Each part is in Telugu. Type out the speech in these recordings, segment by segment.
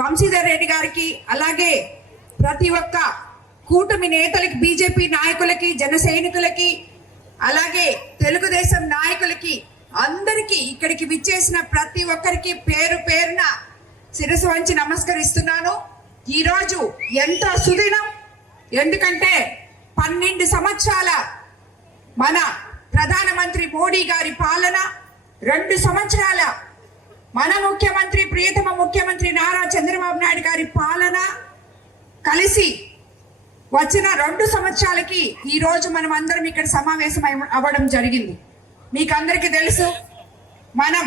వంశీధర్ రెడ్డి గారికి అలాగే ప్రతి ఒక్క కూటమి నేతలకి, బీజేపీ నాయకులకి, జన సైనికులకి, అలాగే తెలుగుదేశం నాయకులకి అందరికీ ఇక్కడికి విచ్చేసిన ప్రతి ఒక్కరికి పేరు పేరున శిరస్సు వంచి నమస్కరిస్తున్నాను. ఈరోజు ఎంతో సుదినం. ఎందుకంటే 12 సంవత్సరాల మన ప్రధానమంత్రి మోడీ గారి పాలన, 2 సంవత్సరాల మన ముఖ్యమంత్రి, ప్రియతమ ముఖ్యమంత్రి నారా చంద్రబాబు నాయుడు గారి పాలన కలిసి వచ్చిన 2 సంవత్సరాలకి ఈ రోజు మనం అందరం ఇక్కడ సమావేశం అవ్వడం జరిగింది. మీకు అందరికీ తెలుసు, మనం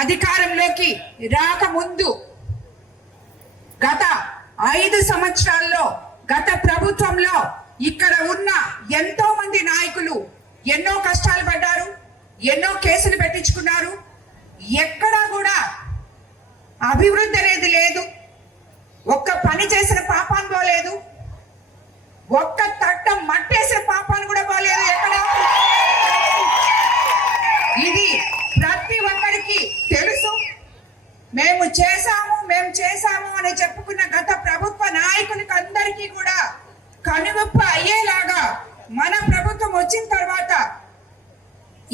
అధికారంలోకి రాకముందు గత 5 సంవత్సరాల్లో, గత ప్రభుత్వంలో ఇక్కడ ఉన్న ఎంతో మంది నాయకులు ఎన్నో కష్టాలు పడ్డారు, ఎన్నో కేసులు పెట్టించుకున్నారు. ఎక్కడా కూడా అభివృద్ధి అనేది లేదు. ఒక్క పని చేసిన పాపాన్ని పోలేదు, ఒక్క తట్టం మట్టేసిన పాపాన్ని కూడా పోలేదు ఎక్కడ. ఇది ప్రతి ఒక్కరికి తెలుసు. మేము చేశాము అని చెప్పుకున్న గత ప్రభుత్వ నాయకునికి అందరికీ కూడా కనువిప్పు అయ్యేలాగా మన ప్రభుత్వం వచ్చిన తర్వాత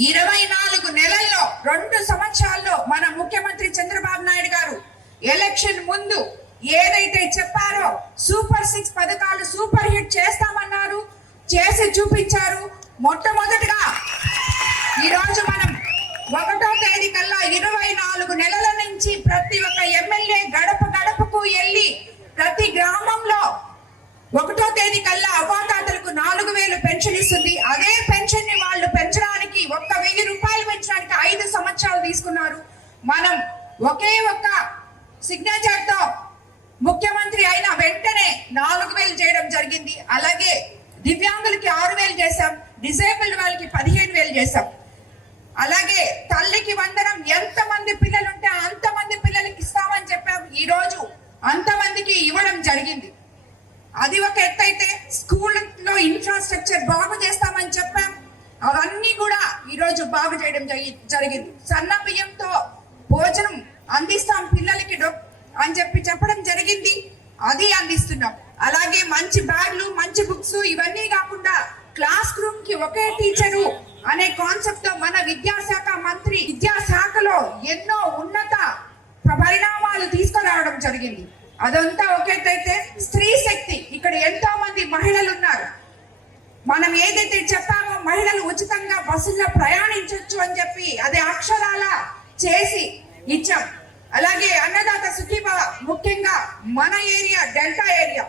24 నెలల్లో, 2 సంవత్సరాల్లో మన ముఖ్యమంత్రి చంద్రబాబు నాయుడు గారు ఎలక్షన్ ముందు ఏదైతే చెప్పారో సూపర్ 6 పథకాలు సూపర్ హిట్ చేస్తామన్నారు, చేసి చూపించారు. మొట్టమొదటిగా ఈరోజు మనం 1వ తేదీ కల్లా 24 నెలల నుంచి ప్రతి ఒక్క ఎమ్మెల్యే గడప గడపకు వెళ్ళి ప్రతి గ్రామంలో 1వ తేదీ కల్లా అవ్వాతాతలకు 4000 పెన్షన్ ఇస్తుంది. అదే పెన్షన్ ని వాళ్ళు పెంచడానికి 1000 రూపాయలు పెంచడానికి 5 సంవత్సరాలు తీసుకున్నారు. మనం ఒకే ఒక్క సిగ్నేచర్ తో ముఖ్యమంత్రి అయిన వెంటనే 4000 చేయడం జరిగింది. అలాగే దివ్యాంగులకి 6000 చేశాం, డిసేబుల్డ్ వాళ్ళకి 15000 చేశాం. అలాగే తల్లికి వందనం, ఎంతమంది పిల్లలు ఉంటే అంతమంది పిల్లలకి ఇస్తామని చెప్పాం. ఈ రోజు అంతమందికి ఇవ్వడం జరిగింది. అది ఒక ఎత్తు అయితే, స్కూల్లో ఇన్ఫ్రాస్ట్రక్చర్ బాగు చేస్తామని చెప్పాం. అవన్నీ కూడా ఈరోజు బాగు చేయడం జరిగింది. సన్న బియ్యంతో భోజనం అందిస్తాం పిల్లలకి అని చెప్పడం జరిగింది. అది అందిస్తున్నాం. అలాగే మంచి బ్యాగ్లు, మంచి బుక్స్, ఇవన్నీ కాకుండా క్లాస్ రూమ్ కి ఒకే టీచరు అనే కాన్సెప్ట్ తో మన విద్యాశాఖ మంత్రి విద్యాశాఖలో ఎన్నో ఉన్నత పరిణామాలు తీసుకురావడం జరిగింది. అదంతా ఒకేటైతే స్త్రీ శక్తి, ఇక్కడ ఎంతో మంది మహిళలు ఉన్నారు. మనం ఏదైతే చెప్పామో మహిళలు ఉచితంగా బస్సుల్లో ప్రయాణించవచ్చు అని చెప్పి అది అక్షరాల చేసి ఇచ్చాం. అలాగే అన్నదాత సుఖీభవ, ముఖ్యంగా మన ఏరియా డెల్టా ఏరియా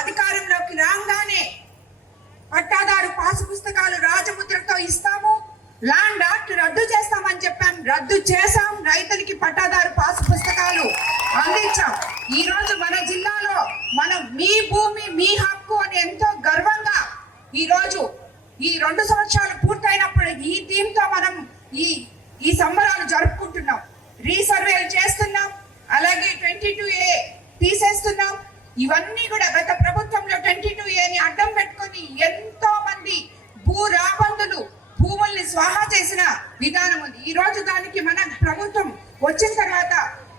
అధికారంలోకి రాగానే పట్టాదారు పాసు పుస్తకాలు రాజముద్రతో ఇస్తాము, ల్యాండ్ యాక్ట్ రద్దు చేస్తామని చెప్పాం, రద్దు చేశాం. రైతులకి పట్టాదారు పాసు పుస్తకాలు అందించాం. ఈ రోజు మన జిల్లాలో మనం మీ భూమి మీ హక్కు అని ఎంతో గర్వంగా ఈ రోజు ఈ 2 సంవత్సరాలు పూర్తయినప్పుడు ఈ థీమ్ తో మనం ఈ సంబరాలు జరుపుకుంటున్నాం. రీసర్వేలు చేస్తున్నాం. అలాగే 22A తీసేస్తున్నాం. ఇవన్నీ కూడా గత ప్రభుత్వంలో 22Aని అడ్డం పెట్టుకొని ఎంతో మంది భూ రాబందులు భూముల్ని స్వాహా చేసిన విధానం ఉంది. ఈ రోజు దానికి మన ప్రభుత్వం వచ్చిన తర్వాత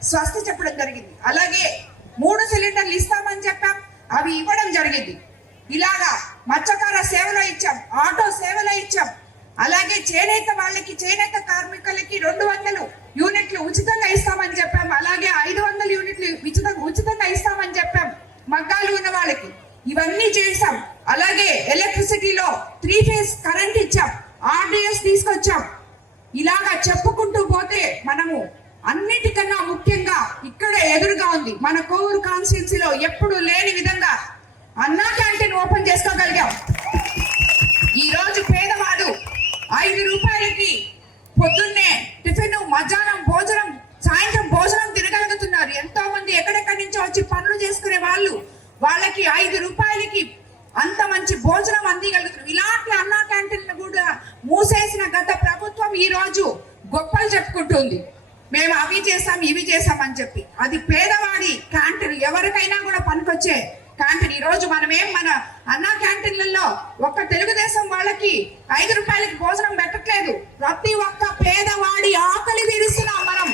స్వస్తి చెప్పడం జరిగింది. అలాగే 3 సిలిండర్లు ఇస్తామని చెప్పాం, అవి ఇవ్వడం జరిగింది. ఇలాగా మత్స్యకార సేవలో ఇచ్చాం, ఆటో సేవలో ఇచ్చాం. అలాగే చేనేత వాళ్ళకి, చేనేత కార్మికులకి 200 యూనిట్లు ఉచితంగా ఇస్తామని చెప్పాం. అలాగే 500 యూనిట్లు ఉచితంగా ఇస్తామని చెప్పాం మగ్గాలు ఉన్న వాళ్ళకి. ఇవన్నీ చేసాం. అలాగే ఎలక్ట్రిసిటీలో 3 ఫేజ్ కరెంట్ ఇచ్చాం, RDS తీసుకొచ్చాం. ఇలాగా చెప్పుకుంటూ పోతే మనము అన్నిటికన్నా ముఖ్యంగా ఇక్కడ ఎదురుగా ఉంది మన కోవూరు కాన్స్టిట్యున్సీలో ఎప్పుడు లేని విధంగా అన్నా క్యాంటీన్ ఓపెన్ చేసుకోగలిగాం. ఈ రోజు పేదవాడు 5 రూపాయలకి పొద్దున్నే టిఫిన్, మధ్యాహ్నం భోజనం, సాయంత్రం భోజనం తినగలుగుతున్నారు. ఎంతో మంది ఎక్కడెక్కడి నుంచో వచ్చి పనులు చేసుకునే వాళ్ళకి 5 రూపాయలకి అంత మంచి భోజనం అందిగలుగుతున్నారు. ఇలాంటి అన్నా క్యాంటీన్లు కూడా మూసేసిన గత ప్రభుత్వం ఈ రోజు గొప్పలు చెప్పుకుంటుంది. మేము అవి చేసాం, ఇవి చేసాం అని చెప్పి. అది పేదవాడి క్యాంటీన్, ఎవరికైనా కూడా పనికొచ్చే క్యాంటీన్. ఈ రోజు మనమేం మన అన్నా క్యాంటీన్లలో ఒక్క తెలుగుదేశం వాళ్ళకి 5 రూపాయలకి భోజనం పెట్టట్లేదు. ప్రతి ఒక్క పేదవాడి ఆకలి తీరుస్తున్నాం మనం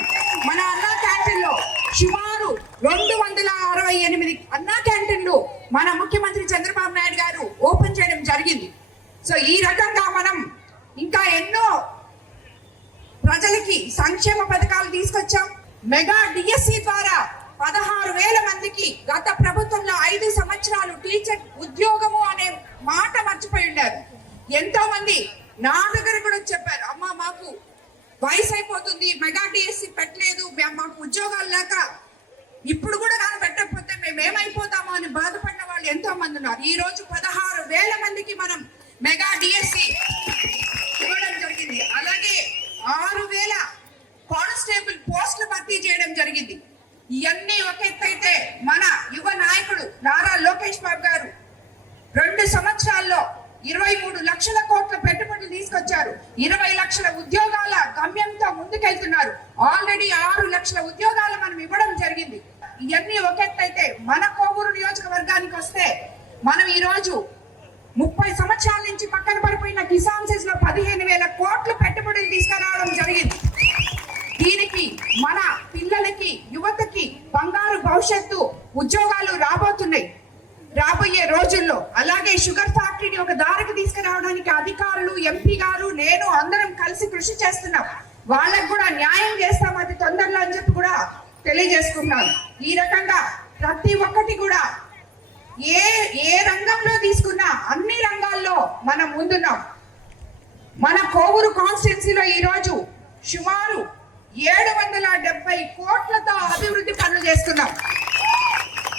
మన అన్నా క్యాంటీన్ లో. సుమారు 200 128 అన్నా క్యాంటీన్లు మన ముఖ్యమంత్రి చంద్రబాబు నాయుడు గారు ఓపెన్ చేయడం జరిగింది. సో ఈ రకంగా మనం ఇంకా ఎన్నో ప్రజలకి సంక్షేమ పథకాలు తీసుకొచ్చాం. మెగా డిఎస్సి ద్వారా 16,000 మందికి గత ప్రభుత్వంలో 5 సంవత్సరాలు టీచర్ ఉద్యోగము అనే మాట మర్చిపోయి ఉన్నారు. ఎంతో మంది నా దగ్గర కూడా చెప్పారు, అమ్మ మాకు వయసు అయిపోతుంది, మెగా డిఎస్సి పెట్టలేదు, మాకు ఉద్యోగాలు లేక ఇప్పుడు కూడా కానీ పెట్టకపోతే మేము ఏమైపోతామో అని బాధపడిన వాళ్ళు ఎంతో మంది ఉన్నారు. ఈ రోజు 16,000 మందికి మనం మెగా డిఎస్సి ఇవ్వడం జరిగింది. అలాగే 6,000 కానిస్టేబుల్ పోస్టులు భర్తీ చేయడం జరిగింది. ఇవన్నీ ఒక ఎత్తు అయితే మన యువ నాయకుడు నారా లోకేష్ బాబు గారు 2 సంవత్సరాల్లో 23 లక్షల కోట్ల పెట్టుబడులు తీసుకొచ్చారు. 20 లక్షల ఉద్యోగాల గమ్యంతో ముందుకెళ్తున్నారు. ఆల్రెడీ 6 లక్షల ఉద్యోగాలు మనం ఇవ్వడం జరిగింది. ఇవన్నీ ఒక ఎత్తు అయితే మన కోవూరు నియోజకవర్గానికి వస్తే మనం ఈ రోజు 30 సంవత్సరాల నుంచి పక్కన పడిపోయిన కిసాన్ సెస్ లో 15,000 కోట్ల పెట్టుబడులు తీసుకురావడం జరిగింది. దీనికి మన పిల్లలకి యువతకి బంగారు భవిష్యత్తు ఉద్యోగాలు రాబోతున్నాయి రాబోయే రోజుల్లో. అలాగే షుగర్ ఫ్యాక్టరీని ఒక దారికి తీసుకురావడానికి అధికారులు, ఎంపీ గారు, నేను అందరం కలిసి కృషి చేస్తున్నాం. వాళ్ళకు కూడా న్యాయం చేస్తాం అతి తొందరలో అని చెప్పి కూడా తెలియజేసుకున్నాను. ఈ రకంగా ప్రతి ఒక్కటి కూడా ఏ రంగంలో తీసుకున్నా అన్ని రంగాల్లో మనం ముందున్నాం. మన కోవూరు కాన్స్టిట్యున్సీలో ఈ రోజు సుమారు 770 కోట్లతో అభివృద్ధి పనులు చేస్తున్నాం.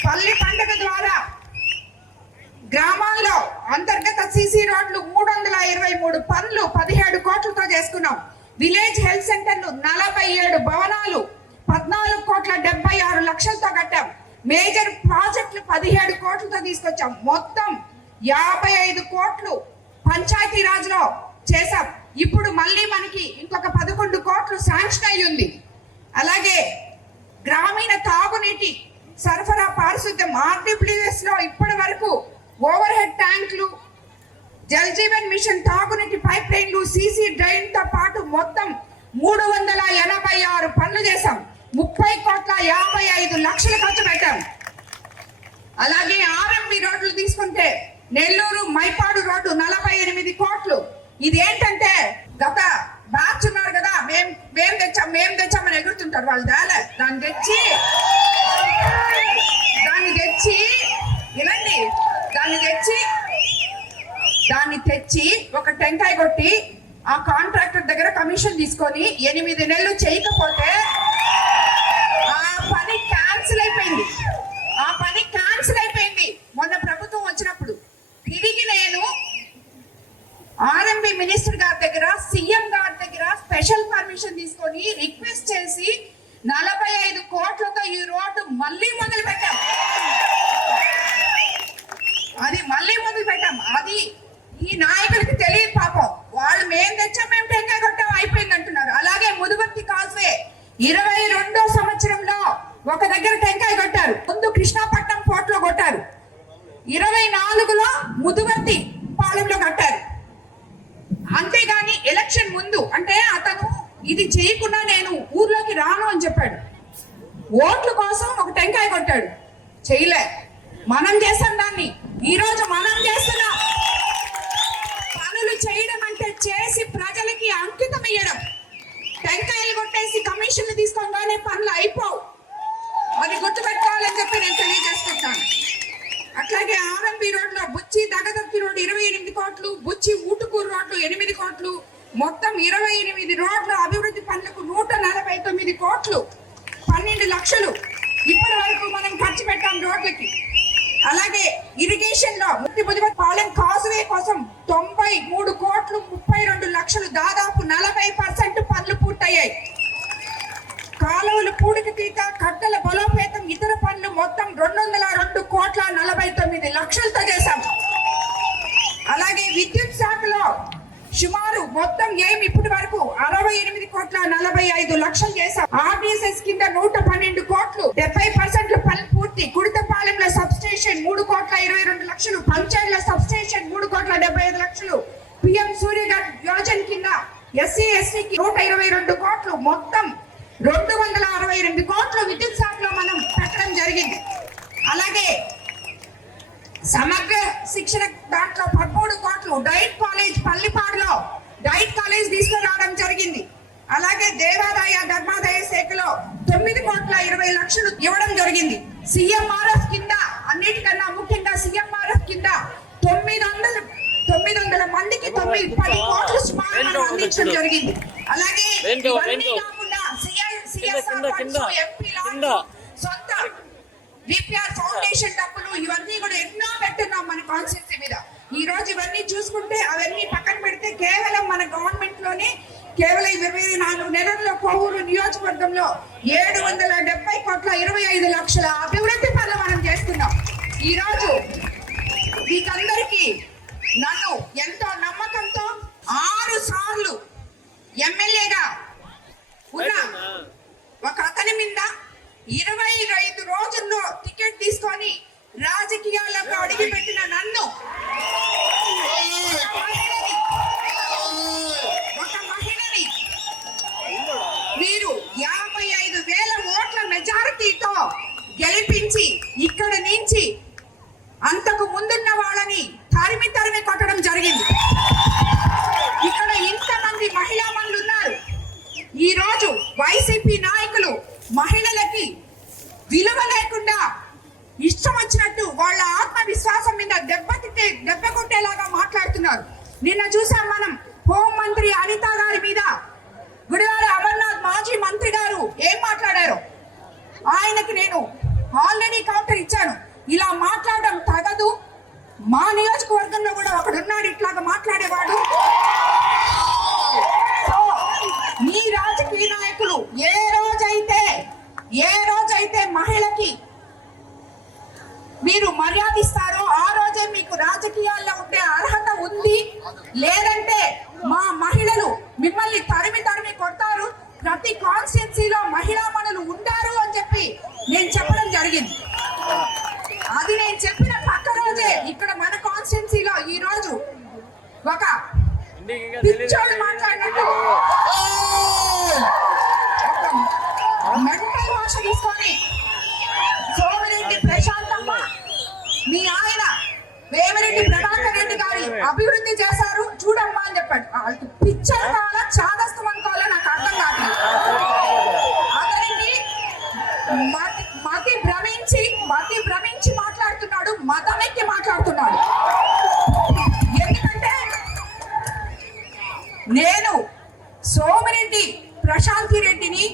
పల్లి పండుగ ద్వారా గ్రామాల్లో అంతర్గత సిసి రోడ్లు 323 పనులు 17 కోట్లతో చేసుకున్నాం. విలేజ్ హెల్త్ సెంటర్లు 47 భవనాలు 14,76 లక్షలతో కట్టాం. మేజర్ ప్రాజెక్టులు 17 కోట్లతో తీసుకొచ్చాం. మొత్తం 55 కోట్లు పంచాయతీ రాజ్ లో చేశాం. ఇప్పుడు మళ్ళీ మనకి ఇంకొక 11 కోట్లు శాంక్షన్ అయి ఉంది. అలాగే గ్రామీణ తాగునీటి సరఫరా పారిశుద్ధ్యం RWS లో ఇప్పటి వరకు ఓవర్ హెడ్ ట్యాంకులు, జల్ జీవన్ మిషన్ తాగునీటి పైప్ లైన్లు, సీసీ డ్రైన్ తో పాటు మొత్తం 386 పనులు చేశాం. 30,55 లక్షలు ఖర్చు పెట్టాం. అలాగే RMB రోడ్లు తీసుకుంటే నెల్లూరు మైపాడు రోడ్డు 48 కోట్లు. ఇది ఏంటంటే గత బ్యాచ్ ఉన్నారు కదా, మేము తెచ్చామని ఎగురుతుంటారు వాళ్ళు. దాన్ని తెచ్చి ఒక టెంకాయ కొట్టి ఆ కాంట్రాక్టర్ దగ్గర కమిషన్ తీసుకొని 8 నెలలు చేయకపోతే ఆ పని క్యాన్సిల్ అయిపోయింది. మొన్న ప్రభుత్వం వచ్చినప్పుడు తిరిగి నేను RMB మినిస్టర్ గారి దగ్గర, సీఎం గారి దగ్గర స్పెషల్ పర్మిషన్ తీసుకొని రిక్వెస్ట్ చేసి 45 కోట్లతో ఈ రోడ్డు మళ్ళీ మొదలు పెట్టాం. అది ఈ నాయకులకి తెలియదు పాపం. వాళ్ళు మేము తెచ్చాం, మేము టెంకాయ కొట్టాం, అయిపోయింది అంటున్నారు. అలాగే ముదువర్తి కాజ్వే 22వ సంవత్సరంలో ఒక దగ్గర టెంకాయ కొట్టారు. ముందు కృష్ణాపట్నం పోర్ట్ లో కొట్టారు. 24లో ముదువర్తి పాలెంలో కట్టారు. అంతేగాని ఎలక్షన్ ముందు అంటే అతను ఇది చేయకుండా నేను ఊర్లోకి రాను అని చెప్పాడు. ఓట్ల కోసం ఒక టెంకాయ కొట్టాడు, చేయలే. మనం చేసాం దాన్ని. ఈ రోజు మనం చేస్తున్నాం. పనులు చేయడం అంటే చేసి ప్రజలకి అంకితం ఇయ్యడం. టెంకాయలు కొట్టేసి కమిషన్లు తీసుకోగానే పనులు అయిపోవు. అది గుర్తుపెట్టుకోవాలని చెప్పి నేను తెలియజేసుకుంటాను. అట్లాగే RMB రోడ్లో బుచ్చి దగదర్తి రోడ్డు 28 కోట్లు, బుచ్చి ఊటుకూరు రోడ్లు 8 కోట్లు, మొత్తం 28 రోడ్ల అభివృద్ధి పనులకు 149 కోట్లు 12 లక్షలు ఇప్పటి వరకు మనం ఖర్చు పెట్టాం రోడ్లకి. అలాగే ఇరిగేషన్ లో పాలెం కాజువే కోసం 93 కోట్లు 32 లక్షలు, దాదాపు 40% పనులు పూర్తయ్యాయి. కాలువలు పూడికి తీత, కట్టల బలోపేతం, ఇతర పనులు మొత్తం 202 కోట్ల 49 లక్షలతో చేశాం. అలాగే విద్యుత్ శాఖలో సుమారు మొత్తం ఇప్పటి వరకు 68 కోట్ల 45 లక్షలు చేశాం. RDSS కింద 112 కోట్లు 70% పనులు పూర్తి. కుడితపాలెంలో సబ్ స్టేషన్ 3 కోట్ల 22 లక్షలు, పంచాయతీల సబ్ స్టేషన్ 3 కోట్ల 75 లక్షలు, PM సూర్యగర్ యోజన కింద SC ST కి 122 కోట్లు, మొత్తం 268 కోట్లు విద్యుత్ శాఖలో మనం పెట్టడం జరిగింది. అలాగే సమగ్ర శిక్షణ దాంట్లో 13 కోట్లు, డైట్ కాలేజ్ పల్లిపాడులో డైట్ కాలేజ్ తీసుకురావడం జరిగింది. అలాగే దేవాదాయ ధర్మాదాయ శాఖలో 9,20,00,000 ఇవ్వడం జరిగింది. CMRF కింద అన్నిటికన్నా ముఖ్యంగా CMRF కింద 900 మందికి 10 కోట్ల సుమారు అందించడం జరిగింది. అలాగే ఇవన్నీ కాకుండా CSR ఫండ్స్, MP లాంటి సొంత విపిఆర్ ఫౌండేషన్ డబ్బులు ఇవన్నీ కూడా ఎన్నో పెట్టున్నాం మన కాన్స్టిట్యూన్సీ మీద. ఈ రోజు ఇవన్నీ చూసుకుంటే అవన్నీ పక్కన పెడితే కేవలం మన గవర్నమెంట్ లోనే కేవలం 24 నెలల్లో కొవ్వూరు నియోజకవర్గంలో 770,25,00,000 అభివృద్ధి పనులు మనం చేస్తున్నాం. ఈ రోజు మీకందరికీ నన్ను ఎంతో నమ్మకంతో 6 సార్లు ఎమ్మెల్యేగా ఉన్న ఒక అతని మీద 25 రోజుల్లో టికెట్ తీసుకొని రాజకీయాలకు అడిగిపెట్టిన నన్ను ఒక మహిళని మీరు 55,000 ఓట్ల మెజారిటీతో గెలిపించి ఇక్కడ నుంచి అంతకు ముందున్న వాళ్ళని తరిమి కొట్టడం జరిగింది. ఇక్కడ ఇంతమంది మహిళా మనులు ఉన్నారు. ఈ రోజు వైసీపీ నాయకులు మహిళలకి విలువ లేకుండా ఇష్టం వచ్చినట్టు వాళ్ళ ఆత్మవిశ్వాసం మీద దెబ్బ కొట్టేలాగా మాట్లాడుతున్నారు. నిన్న చూసాం మనం హోం మంత్రి అనిత గారి మీద గుడివాడ అమర్నాథ్ మాజీ మంత్రి గారు ఏం మాట్లాడారు. ఆయనకి నేను ఆల్రెడీ కౌంటర్ ఇచ్చాను. ఇలా మాట్లాడడం తగదు. మా నియోజకవర్గంలో కూడా ఒకడున్నాడు ఇట్లాగా మాట్లాడేవాడు. మీ రాజకీయ నాయకులు ఏ రోజైతే మహిళకి మీరు మర్యాద ఇస్తారో ఆ రోజే మీకు రాజకీయాల్లో ఉండే అర్హత ఉంది. లేదంటే మా మహిళలు మిమ్మల్ని తరిమి కొడతారు. ప్రతి కాన్స్టిట్యున్సీలో మహిళా మనులు ఉంటారు అని చెప్పి నేను చెప్పడం జరిగింది. అది నేను చెప్పిన పక్క రోజే ఇక్కడ మన కాన్స్టిట్యున్సీలో ఈ రోజు ఒక పిచ్చోడు మాట్లాడినట్టు మెంటల్ భాష తీసుకొని సోమిరెడ్డి ప్రశాంతమ్మ మీ ఆయన వేమిరెడ్డి ప్రభాకర్ రెడ్డి గారి అభివృద్ధి చేశారు చూడమ్మా అని చెప్పాడు. వాళ్ళకి పిచ్చర్ కావాలా చాదస్తం అనుకోవాలా నాకు అర్థం కాదు. అతనికి మతి భ్రమించి మాట్లాడుతున్నాడు, మతమెక్కి మాట్లాడుతున్నాడు. ఎందుకంటే నేను సోమిరెడ్డి ప్రశాంతి రెడ్డిని,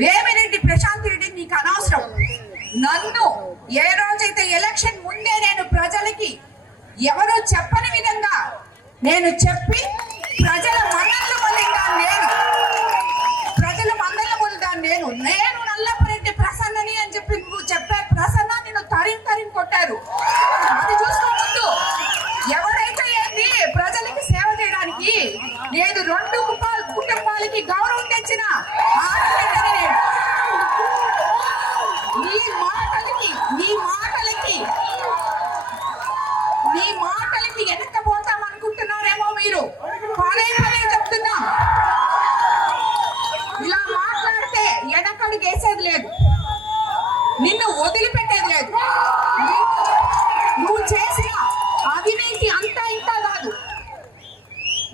వేమిరెడ్డి ప్రశాంతి రెడ్డిని నీకు అనవసరం. నన్ను ఏ రోజైతే ఎలక్షన్ ముందే నేను ప్రజలకి ఎవరో చెప్పని విధంగా నేను చెప్పి ప్రజల మన్ననలు పొందాను. నేను నల్లపరెడ్డి ప్రసన్నని అని చెప్పి నువ్వు చెప్పే ప్రసన్న నిన్ను తరిం కొట్టారు. అది చూసుకో ముందు. ఎవరైతే ఏంటి ప్రజలకి సేవ చేయడానికి నేను 2 కుటుంబాలకి గౌరవం తెచ్చిన ఆడపిల్లని నేను. నీ మాటలకి వెనక్కపోతాం అనుకుంటున్నారేమో మీరు. పదే చెప్తున్నా, ఇలా మాట్లాడితే వెనకడికి వేసేది లేదు, నిన్ను వదిలిపెట్టేది లేదు. నువ్వు చేసిన అవినీతి అంతా ఇంత కాదు.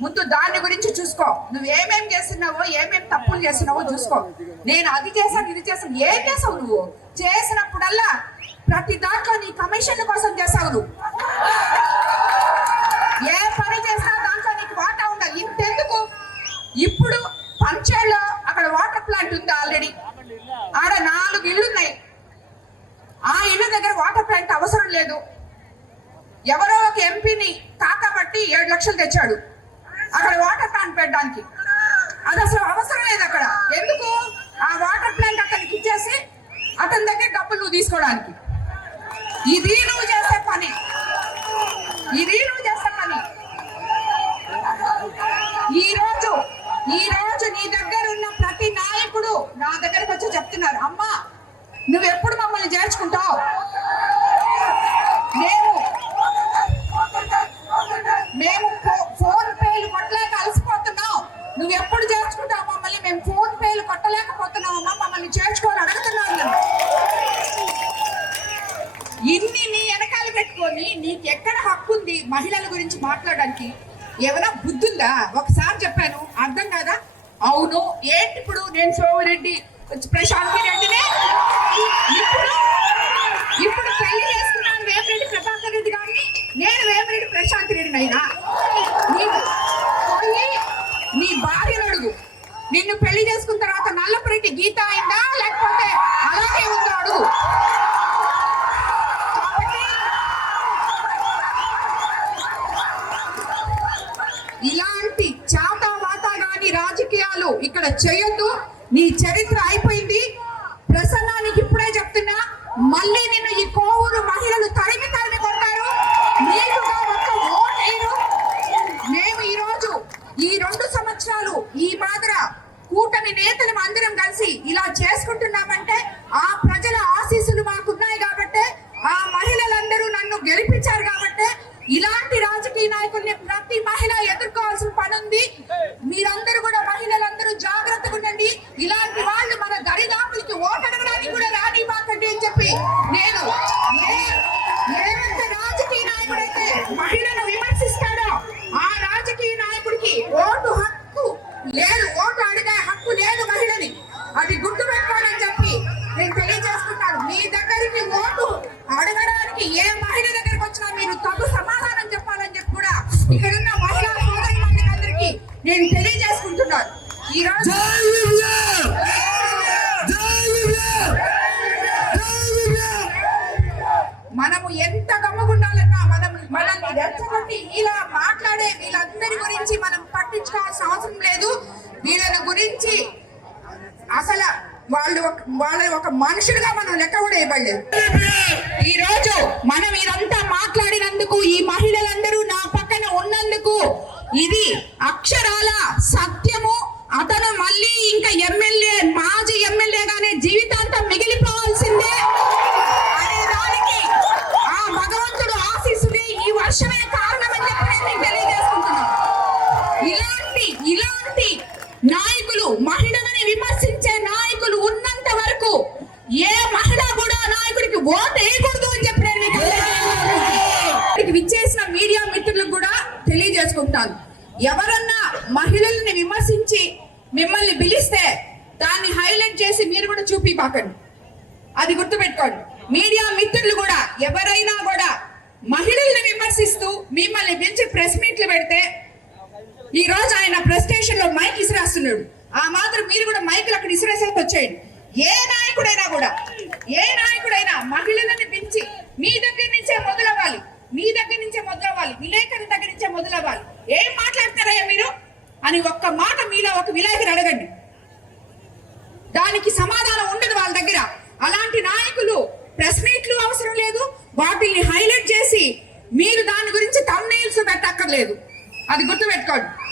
ముందు దాని గురించి చూసుకో. నువ్వు ఏమేం చేస్తున్నావో, ఏమేం తప్పులు చేస్తున్నావో చూసుకో. నేను అది చేశాను, ఇది చేశాను. ఏం చేసావు నువ్వు? చేసినప్పుడల్లా ప్రతి దాంట్లో నీ కమిషన్ల కోసం చేసావు. నువ్వు ఏ పని చేసినా దాంట్లో నీకు వాటా ఉండాలి. ఇంతెందుకు, ఇప్పుడు పంచేలో అక్కడ వాటర్ ప్లాంట్ ఉంది ఆల్రెడీ. ఆడ 4 ఇళ్ళు ఉన్నాయి. ఆ ఇళ్ళ దగ్గర వాటర్ ప్లాంట్ అవసరం లేదు. ఎవరో ఒక ఎంపీని కాకబట్టి 7 లక్షలు తెచ్చాడు అక్కడ వాటర్ ప్లాంట్ పెట్టడానికి. అది అసలు అవసరం లేదు అక్కడ. ఎందుకు? ఆ వాటర్ ప్లాంట్ అతనికి ఇచ్చేసి అతని దగ్గర డబ్బులు నువ్వు తీసుకోవడానికి. ఇది నువ్వు చేసే పని. ఈ రోజు నీ దగ్గర ఉన్న ప్రతి నాయకుడు నా దగ్గరకు వచ్చి చెప్తున్నారు, అమ్మా నువ్వు ఎప్పుడు మమ్మల్ని చేర్చుకుంటావు? మేము ఫోన్ పేలు కొట్టలేక అలసిపోతున్నాం. నువ్వు ఎప్పుడు చేర్చుకుంటావు మమ్మల్ని? మేము ఫోన్ పేలు కొట్టలేకపోతున్నావు అమ్మా, మమ్మల్ని చేర్చుకోవాలి అడుగుతున్నాను. ఇన్ని నీ వెనకాల పెట్టుకొని నీకు ఎక్కడ హక్కు ఉంది మహిళల గురించి మాట్లాడడానికి? ఏమైనా బుద్ధుందా? ఒకసారి చెప్పాను అర్థం కాదా? అవును ఏంటి ఇప్పుడు నేను సోమిరెడ్డి ప్రశాంతి రెడ్డినే ఇప్పుడు పెళ్లి చేసుకున్నాను వేమిరెడ్డి ప్రభాకర్ రెడ్డి గారిని, నేను వేమిరెడ్డి ప్రశాంతి రెడ్డిని అయినా పోయి నీ భార్యను అడుగు, నిన్ను పెళ్లి చేసుకున్న తర్వాత నల్లపురెడ్డి గీత అయిందా లేకపోతే అలాగే ఉందో అడుగు. ఇలాంటి చాతావాతాగాని రాజకీయాలు ఇక్కడ చేయొద్దు. నీ చరిత్ర అయిపోయింది. ప్రసన్నానికి ఇప్పుడే చెప్తున్నా, మళ్ళీ నిన్ను ఈ కోవూరు మహిళలు తరిమి కొడతారు. నీకుగా ఒక్క ఓటేరు. మేము ఈరోజు ఈ 2 సంవత్సరాలు ఈ మాదిర కూటమి నేతలు అందరం కలిసి ఇలా చేసుకుంటున్నామంటే ఆ ప్రజల ఆశీస్సులు మాకున్నాయి కాబట్టి, ఆ మహిళలందరూ నన్ను గెలిపించారు కాబట్టి ఇలాంటి రాజకీయ నాయకుల్ని ప్రతి మహిళ ఎదుర్కోవాల్సిన పని ఉంది. మీరందరూ కూడా మహిళలందరూ జాగ్రత్తగా ఉండండి. ఇలాంటి వాళ్ళు మన దరిదాపులకి ఓటడగడానికి కూడా రానివ్వకండి అని చెప్పి నేను ఏమంత రాజకీయ నాయకుడైతే మహిళను విమర్శిస్తాడో ఆ రాజకీయ నాయకుడికి ఓటు హక్కు లేదు, ఓటు అడిగే హక్కు లేదు మహిళని. అది గుర్తుపెట్టుకోవాలని చెప్పి నేను తెలియజేసుకుంటాను. మీ దగ్గరికి ఓటు అడగడానికి ఏ మహిళ దగ్గరికి వచ్చినా మీరు తగు సమాధానం చెప్పాలని చెప్పి కూడా ఇక్కడున్న మహిళా సోదరులందరికీ నేను తెలియజేసుకుంటున్నాను. ఈ రోజు మనము ఎంత గమ్మగుండాలన్నా మనల్ని రెచ్చగొట్టి ఇలా మాట్లాడే వీళ్ళందరి గురించి మనం పట్టించుకోవాల్సిన అవసరం లేదు. వీళ్ళ గురించి అసలు వాళ్ళ ఒక మనుషులుగా మనం లెక్క కూడా ఇవ్వలేదు. ఈ రోజు మనం ఇదంతా మాట్లాడినందుకు, ఈ మహిళలందరూ నా పక్కన ఉన్నందుకు ఇది అక్షరాల సత్యము. అతను మళ్ళీ ఇంకా ఎమ్మెల్యే, మాజీ ఎమ్మెల్యేగానే జీవితాంతం మిగిలిపోవాల్సిందే అనే దానికి ఆ భగవంతుడు ఆశీస్సుని ఈ వర్షమే కారణం అని చెప్పి నేను తెలియజేసుకుంటున్నాను. ఇలాంటి నాయకులు, మహిళలని విమర్శించే నాయకులు ఉన్నంత వరకు ఏ మహిళ కూడా నాయకుడికి ఓటు వేయకూడదు అని చెప్పి నేను విచ్చేసిన మీడియా మిత్రులకు కూడా తెలియజేసుకుంటాను. ఎవరన్నా మహిళల్ని విమర్శించి మిమ్మల్ని పిలిస్తే దాన్ని హైలైట్ చేసి మీరు కూడా చూపిపాకండి. అది గుర్తుపెట్టుకోండి. మీడియా మిత్రులు కూడా ఎవరైనా కూడా మహిళల్ని విమర్శిస్తూ మిమ్మల్ని పిలిచి ప్రెస్ మీట్లు పెడితే, ఈ రోజు ఆయన ప్రెస్ స్టేషన్ లో మైక్ ఇసిరేస్తున్నాడు, ఆ మాత్రం మీరు కూడా మైకులు అక్కడ ఇసిరేసేసి వచ్చేయండి. ఏ నాయకుడైనా మహిళలను పిలిచి మీ దగ్గర నుంచే మొదలవ్వాలి, విలేకరుల దగ్గర నుంచే మొదలవ్వాలి. ఏం మాట్లాడతారయ్యా మీరు అని ఒక్క మాట మీలో ఒక విలేకరు అడగండి, దానికి సమాధానం ఉండదు వాళ్ళ దగ్గర. అలాంటి నాయకులు ప్రెస్ మీట్లు అవసరం లేదు, వాటిని హైలైట్ చేసి మీరు దాని గురించి థంబ్నెయిల్స్ పెట్టక్కర్లేదు. అది గుర్తుపెట్టుకోండి.